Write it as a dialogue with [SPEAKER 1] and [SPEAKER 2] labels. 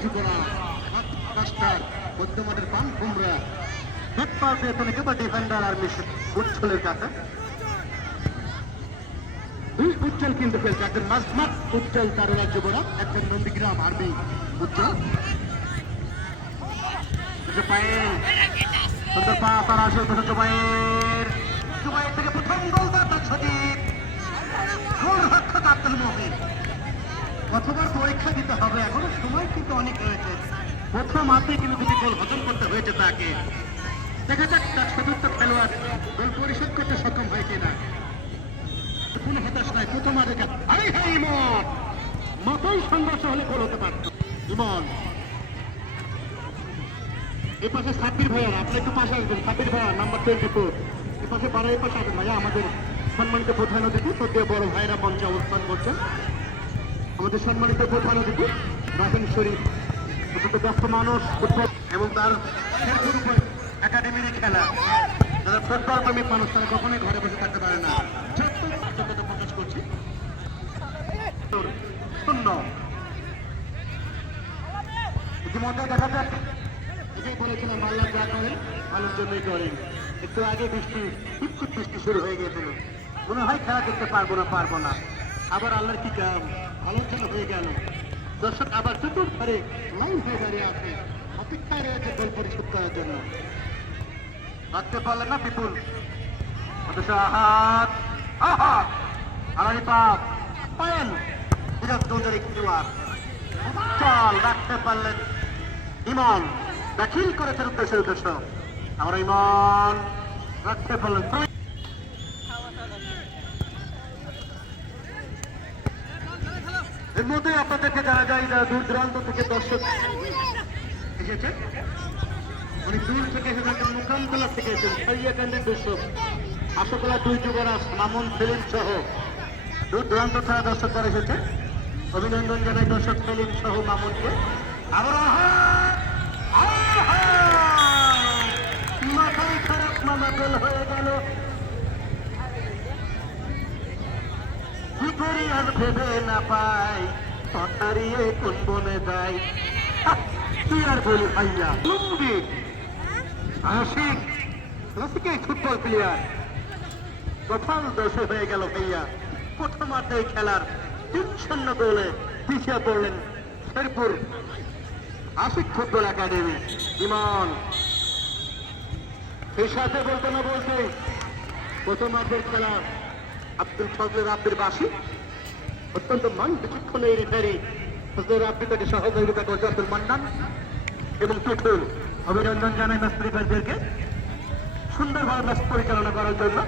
[SPEAKER 1] Tripura master মধ্যমাঠের পান কুমড়া head per দিয়ে তুমি ডিফেন্ডার আর মিশ উচ্ছলের কাছে। দুই উজ্জ্বল কিন্তু খেলছে। একজন মাসমাত উজ্জ্বল তার রাজ্য একজন নন্দীগ্রাম আর্মি উজ্জ্বল জুবাইর সুন্দর পাস আর আসল তো জুবাইর। জুবাইর থেকে প্রথম গোল তার গোল রক্ষক আব্দুল মহিন। কতবার পরীক্ষা দিতে হবে। এখনও সময় কিন্তু অনেক রয়েছে। প্রথম হাতে কিন্তু দুটি গোল হজম করতে হয়েছে তাকে। দেখা যাক তার চতুর্থ খেলোয়াড় গোল পরিশোধ করতে সক্ষম হয় কিনা। কোনো হতাশ নাই, প্রথম আরে হ্যাঁ ইমন! মতই সংঘর্ষ হলে গোল হতে পারত। ইমন! এই পাশে সাব্বির ভাইয়া, আপনি একটু পাশে আসবেন। সাব্বির ভাইয়া নাম্বার টোয়েন্টি ফোর এই পাশে বারো এই পাশে আসবেন ভাইয়া, আমাদের সম্মানিত প্রধান অতিথি সদ্য বড় ভাইরা মঞ্চে অবস্থান করছেন। আমাদের সম্মানিত প্রধান অতিথি রাহিম শরীফ। অত্যন্ত ব্যস্ত মানুষ এবং তার উপর একাডেমির খেলা। যারা ফুটবল মানুষ, তারা কখনোই ঘরে বসে থাকতে পারে না। করছি। শূন্য। ইতিমধ্যে দেখা যা জন্যই একটু আগে বৃষ্টি টিপকুট বৃষ্টি শুরু হয়ে গিয়েছিল। মনে হয় খেলা দেখতে পারব না পারব না। আবার আল্লাহর কি কাম? জন্য হয়ে গেল। দর্শক, আবার চতুর্থরে লাইন হয়ে দাঁড়িয়ে আছে। অপেক্ষায় রয়েছে গোল পরিশোধ করার জন্য। রাখতে পারলেন না বিপুল। অথচ আহাত আহাত। আড়াই পাপ পায়েন। বিরাট দৌড়ের খেলোয়াড় চল, রাখতে পারলেন ইমন। দাখিল করেছেন উদ্দেশ্যের উদ্দেশ্য। আমরা ইমন, রাখতে পারলেন এর মধ্যে আপনাদেরকে জানা যায়, যারা দূর দূরান্ত থেকে দর্শক এসেছে, অনেক দূর থেকে এসেছেন মুকামতলা থেকে এসেছেন সাইয়াকান্দির দর্শক, আশোকলা দুই যুবরাজ, মামুন, সেলিম সহ দূর দূরান্ত ছাড়া দর্শক যারা এসেছে। অভিনন্দন জানাই দর্শক সেলিম সহ মামুনকে। আবার! মাথায় খারাপ মামা গোল হয়ে গেল। কি করি আর ভেবে না পাই। প্রথম দোষে হয়ে গেল ভাইয়া। প্রথমার্ধে খেলার তিন শূন্য গোলে পিছিয়ে পড়লেন শেরপুর আশিক ফুটবল একাডেমি, ইমন। সেই সাথে বলতে না বলতে প্রথমার্ধের খেলা আব্দুল ফজলের আব্দুল বাসি অত্যন্ত মান বিচক্ষণ এই রিফারি আপনি তাকে সহযোগিতা করছে আব্দুল মান্নান এবং টুটুল অভিনন্দন জানাই মাস্তরিকারদেরকে সুন্দরভাবে পরিচালনা করার জন্য।